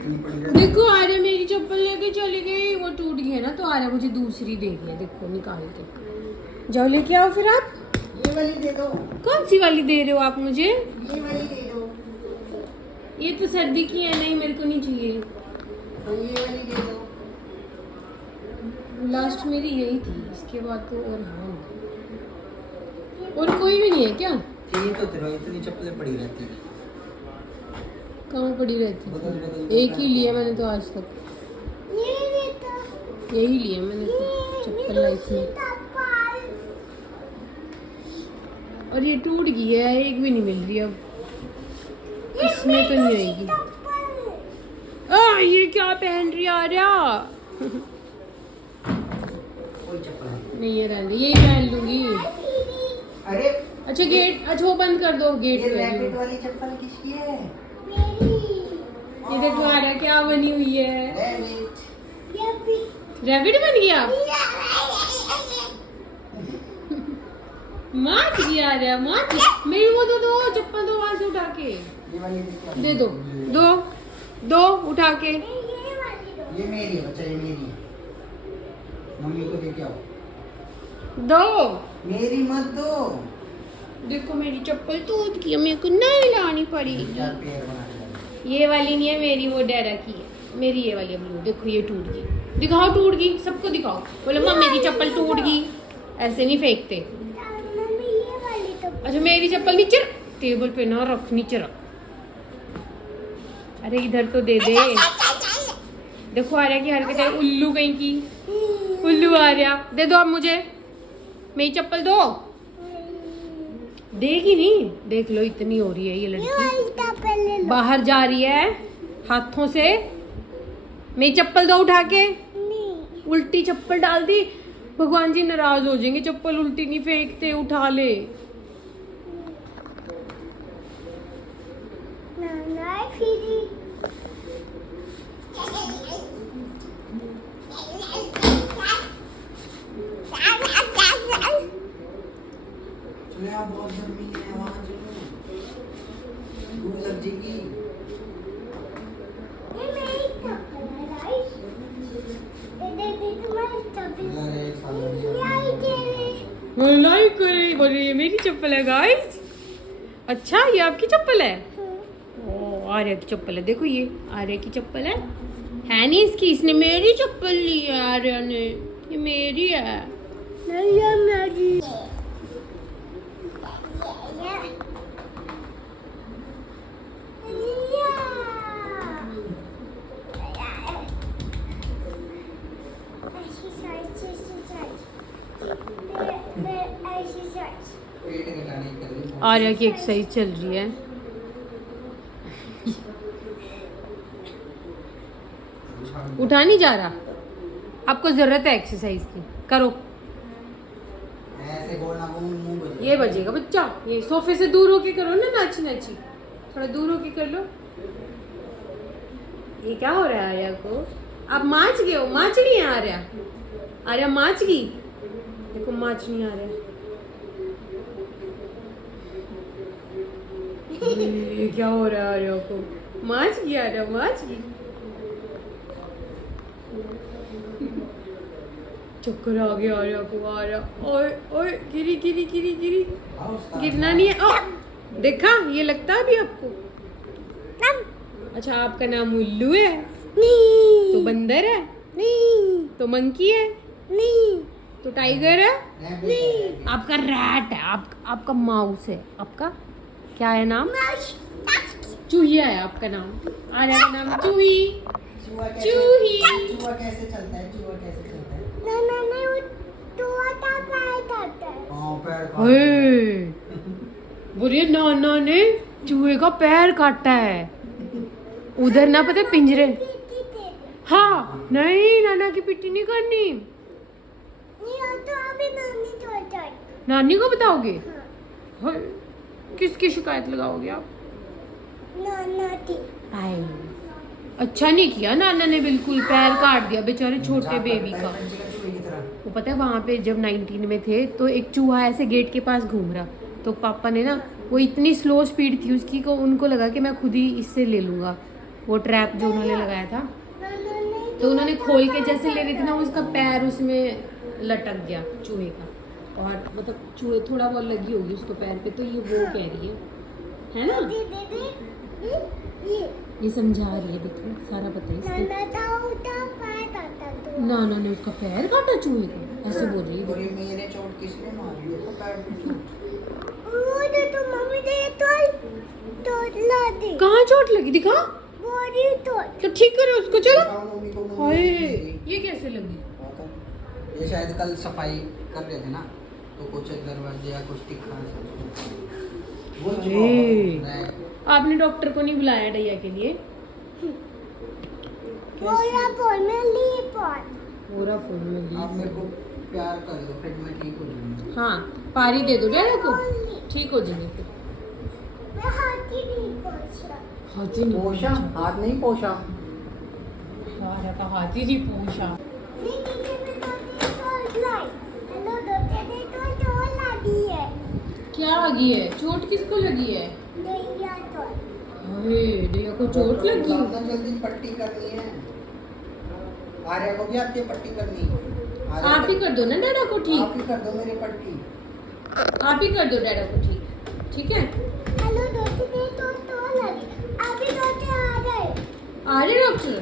इतनी पड़ी रहती। देखो आर्य मेरी चप्पल लेके चली गई, वो टूट गई है ना, तो आर्य मुझे दूसरी दे गई। देखो निकाल के जाओ, लेके आओ फिर आप। ये वाली दे दो। कौन सी वाली दे रहे हो आप मुझे? ये वाली दे दो। ये तो सर्दी की है, नहीं मेरे को नहीं चाहिए। तो ये वाली दे दो। लास्ट मेरी यही थी, इसके बाद तो और हाँ, और कोई भी नहीं है क्या? ठीक तो तेरा इतनी चप्पलें पड़ी रहती है। कहाँ पड़ी रहती? बदल एक ही लिया मैंने तो आज तक, यही लिया मैंने तो चप्पल लाइफ में, और ये टूट गई है, एक भी नहीं मिल रही अब। इसमें तो नहीं आएगी। ये क्या पहन रही आ रहा? कोई चप्पल नहीं ये रहने दे, यही पहन लूंगी। अरे अच्छा गेट, अच्छा वो बंद कर दो गेट। ये रैबिट वाली चप्पल किसकी है? ये देखो आ रहा क्या बनी हुई है, रैबिट। रैबिट बन गया। मार दिया रहा, मार मेरी वो दो चप्पल दो वहां से उठा के ये वाली दे दो, दो दो उठा के। ये मेरी है बच्चा, ये मेरी है। मम्मी को दे के आओ। दो, मेरी मत दो। देखो मेरी चप्पल टूट गई, मेरे को नहीं लानी पड़ेगी। चार पैर बना के। ये वाली नहीं है मेरी, वो डैडा की है मेरी, ये वाली ब्लू। देखो ये टूट गई, दिखाओ टूट गई, सबको दिखाओ, बोलो मम्मी की चप्पल टूट गई। ऐसे नहीं फेंकते। अच्छा मेरी चप्पल नीचे रख, टेबल पे ना रख, नीचे रख। अरे इधर तो दे दे। देखो आ रहा की हरकत है, उल्लू कहीं की, उल्लू आ रहा। दे दो अब मुझे मेरी चप्पल, दो। देगी नहीं, देख लो इतनी हो रही है ये लड़की, बाहर जा रही है हाथों से। मेरी चप्पल दो उठा के। उल्टी चप्पल डाल दी, भगवान जी नाराज हो जाएंगे। चप्पल उल्टी नहीं फेंकते, उठा ले। चलो यहाँ बहुत गर्मी है, वहाँ चलो, धूप लग जाएगी। अरे एक साल लग गया। लाइक करे, बोले ये मेरी चप्पल है गाइस। अच्छा ये आपकी चप्पल है? ओ आर्या की चप्पल है, देखो ये आर्या की चप्पल है नहीं इसकी, इसने मेरी चप्पल ली है आर्या ने, ये मेरी है। नहीं ये मेरी। पेट घटाने के लिए आर्या की एक्सरसाइज चल रही है। उठा नहीं जा रहा, आपको जरूरत है एक्सरसाइज की, करो। ऐसे बोलना, मुंह बजेगा। ये बजेगा बच्चा, ये सोफे से दूर होके करो ना, नाची नाची, थोड़ा दूर होके कर लो। ये क्या हो रहा है आर्या को? आप माच गए हो, माच नहीं है आर्या, आर्या माच गई। देखो माच नहीं आ रहा। ये क्या हो रहा है आर्या को? माच गई आर्या, माच गई। चक्कर आ गया आर्या को, आर्या ओए ओए गिरी गिरी गिरी गिरी। गिरना नहीं है। ओ देखा, ये लगता है अभी आपको? अच्छा आपका नाम उल्लू है? नहीं। तो बंदर है? नहीं। तो मंकी है? नहीं। तो टाइगर है? नहीं। आपका रैट है, आपका माउस है। आपका क्या है नाम? चूहिया है आपका नाम। आर्या का नाम चूही। चूही। चूहा कैसे चलता है? चूहा कैसे चलता है? हाँ, पैर काट दिया। बोलिए नाना ने चूहे का पैर काटा है। उधर ना पता पिंजरे। हाँ नहीं, नाना की पिट्टी नहीं करनी। नानी को बताओगे? हाँ। किसकी शिकायत लगाओगे आप? आए अच्छा नहीं किया नाना ने, बिल्कुल पैर काट दिया बेचारे छोटे बेबी का। वो पता है वहाँ पे जब 19 में थे तो एक चूहा ऐसे गेट के पास घूम रहा, तो पापा ने ना, वो इतनी स्लो स्पीड थी उसकी को उनको लगा कि मैं खुद ही इससे ले लूँगा, वो ट्रैप जो उन्होंने लगाया था, तो उन्होंने खोल के जैसे ले रही थी ना, उसका पैर उसमें लटक गया चूहे का, और मतलब चूहे थोड़ा बहुत लगी होगी उसको पैर पे, तो ये वो कह रही है ना, ये समझा रही है। देखो सारा पता है इसको। ना ना ना, उसका पैर काटा चूहे का, ऐसे बोल रही है। और ये मेरे चोट किसने मारी है? तो पैर पे चोट। कहाँ चोट लगी? दिखा तो ठीक करे उसको, चलो। बताओ मम्मी को, मम्मी हाय, को ये कैसे लगी? पता नहीं। ये शायद कल सफाई कर रहे थे ना, तो कुछ दरवाजे या कुछ दिखा वो अरे, आपने डॉक्टर को नहीं बुलाया डैया के लिए? पूरा फोन में ली। आप मेरे को प्यार कर दो, फिर मैं ठीक हो जाऊंगा। हाँ, पारी दे दो डैडा को, ठीक हो जाएंगे फिर। हाथी नहीं पोषा, हाथ नहीं पोषा। सारा का हाथी नहीं पोषा। क्या लगी है? चोट किसको लगी है? अरे डैया को चोट लगी। इतना जल्दी पट्टी करनी है। आर्या को भी आती है पट्टी करनी। आर्या आप ही कर दो ना डैडा को आप ठीक। ही कर दो मेरी पट्टी। आप ही कर दो डैडा को ठीक, ठीक है? आ रहे डॉक्टर?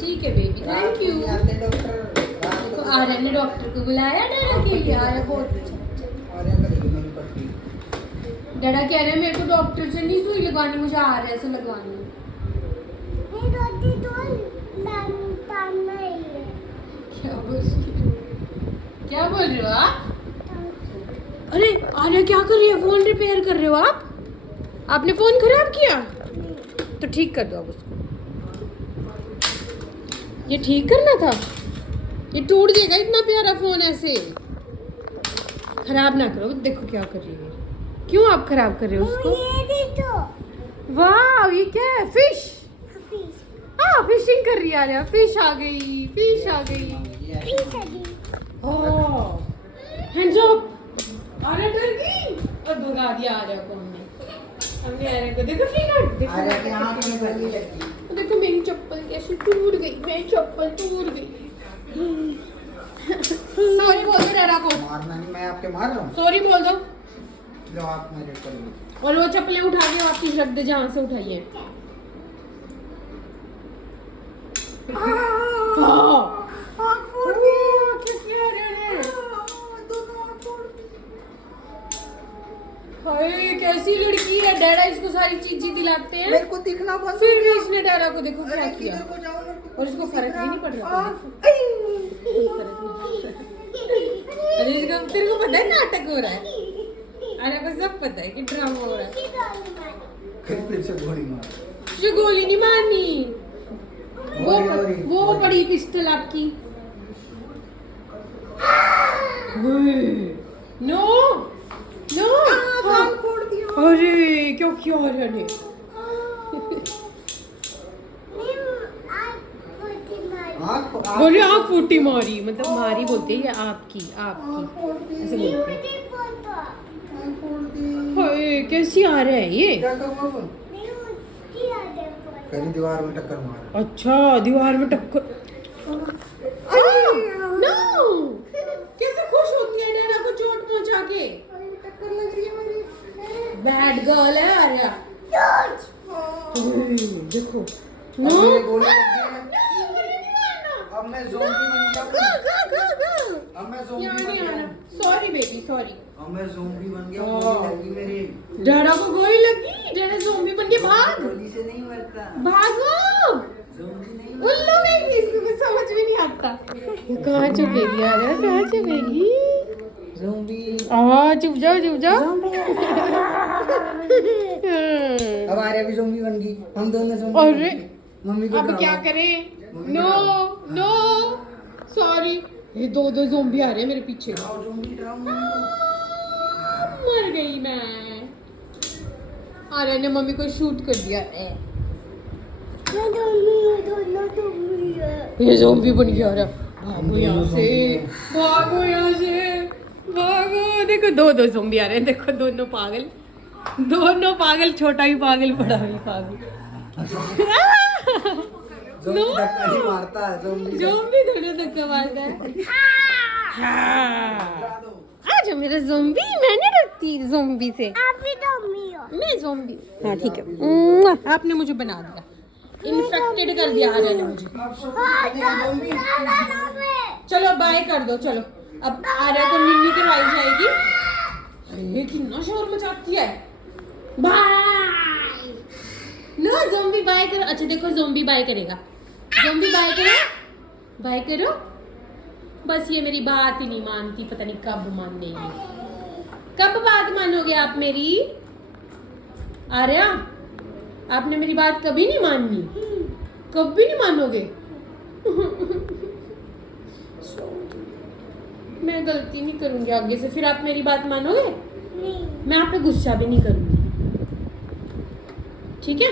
ठीक है बेबी, रात थैंक को यू। नहीं आते डॉक्टर, रात को तो आर्या ने डॉक्टर को बुलाया डैडा के लिए। आर्या बहुत आर्या करेगी मेरी पट्टी। डैडा कह रहे हैं मेरे को डॉक्टर से नहीं सुई लगवानी, मुझे आर्या से लगवानी है। क्या बोल रहे हो आप? अरे आर्या क्या कर रही है? फोन रिपेयर कर रहे हो आप? आपने फोन खराब किया? तो ठीक कर दो आप उसको। ये ठीक करना था, ये टूट जाएगा इतना प्यारा फोन, ऐसे खराब ना करो। देखो क्या कर रही है, क्यों आप खराब कर रहे हो उसको? वाह, ये क्या है? फिश। हाँ, फिशिंग कर रही है आर्या। फिश आ गई, फिश आ गई। ओह, हैंड्स अप। आर्या डर गई और भगा दिया आर्या को हमने आर्या को। देखो ट्रिगर, आर्या की आंख में गली लगी। देखो मेरी चप्पल कैसे टूट गई, मेरी चप्पल टूट गई। सॉरी बोल दो डैडा को। मारना नहीं, मैं आपके मार रहा हूँ। सॉरी बोल दो। लो आप मेरे कर लो। और वो चप्पलें उठा के वापस रख दे जहाँ से उठाई है। हाय, कैसी लड़की है। डैडा इसको सारी चीजें दिलाते हैं, मेरे को दिखना बंद फिर भी इसने डैडा को देखो क्या अरे किया। किधर को जाऊं, मेरे को और इसको फर्क भी नहीं पड़ रहा। अरे इसको, तेरे को पता है नाटक हो रहा है? अरे को सब पता है कि ड्रामा हो रहा है। फिर से गोली मार। तुझे गोली नहीं मारनी, गोली। वो बड़ी पिस्टल आपकी। नो नो, कान फोड़ दिया। अरे क्यों किया आर्या ने? बोले आँख फूटी मारी, मतलब मारी बोलते हैं, ये आपकी ऐसे बोलते हैं। हाय, कैसी आ रहा है ये? क्या करूं अब? कहीं दीवार में टक्कर मार। अच्छा, दीवार में टक्कर। नो, कैसे खुश होती है डैडा को चोट पहुंचा के? टक्कर लग रही है मेरी। बैड गर्ल है आर्या। देखो, अब मेरे गोली लग गई है। अब मैं ज़ॉम्बी बन गया। अब मैं ज़ॉम्बी बन गया। Sorry baby, sorry. अब मैं ज़ॉम्बी बन गया। गोली लगी मेरी। डैडा को गोली लगी, डैडा ज़ॉम्बी बन के भाग। गोली से नहीं मरता। भागो, ज़ॉम्बी नहीं उल्लू गई, इसको कुछ समझ में नहीं आता। कहाँ छुपेगी आर्या, कहाँ छुपेगी? ज़ॉम्बी। चुप जाओ, चुप जाओ। अब आर्या भी ज़ॉम्बी बन गई। हम दोनों ज़ॉम्बी। अरे, मम्मी को अब क्या डराओ। करें? मम्मी नो को नो, सॉरी। ये दो ज़ॉम्बी आ रहे हैं मेरे पीछे। डराओ, ज़ॉम्बी डराओ मम्मी को। मर गई मैं। आर्या ने मम्मी को शूट कर दिया। ये ज़ॉम्बी बन गया आर्या। भागो यहाँ से, भागो यहाँ से, भागो। देखो दो ज़ॉम्बी आ रहे हैं, देखो दोनों पागल, छोटा भी पागल, बड़ा भी पागल। ज़ोंबी धक्का नहीं मारता है, ज़ोंबी थोड़ा धक्का मारता है। आजा मेरा ज़ोंबी, मैं नहीं डरती ज़ोंबी से। आप भी ज़ोंबी हो। मैं ज़ोंबी। हाँ ठीक है। आपने मुझे बना दिया, इन्फेक्टेड कर दिया आर्या ने मुझे। चलो बाय कर दो, चलो अब आर्या को निन्नी करवाई जाएगी। अरे कितना शोर मचाती है। बाय नो ज़ोंबी बाय करो। अच्छा देखो ज़ोंबी बाय करेगा, ज़ोंबी बाय करो, बाय करो। बस ये मेरी बात ही नहीं मानती, पता नहीं कब मानेगी। कब बात मानोगे आप मेरी? आर्या आपने मेरी बात कभी नहीं माननी, कभी नहीं मानोगे। मैं गलती नहीं करूंगी आगे से, फिर आप मेरी बात मानोगे? नहीं। मैं आप पे गुस्सा भी नहीं करूंगी, ठीक है?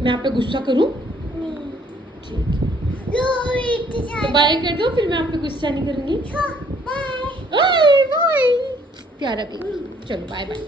मैं आप पे गुस्सा करूं? नहीं। ठीक है, तो बाय कर दो, फिर मैं आप पे गुस्सा नहीं करूंगी। बाय। बाय बाय, प्यारा बेबी। चलो बाय बाय।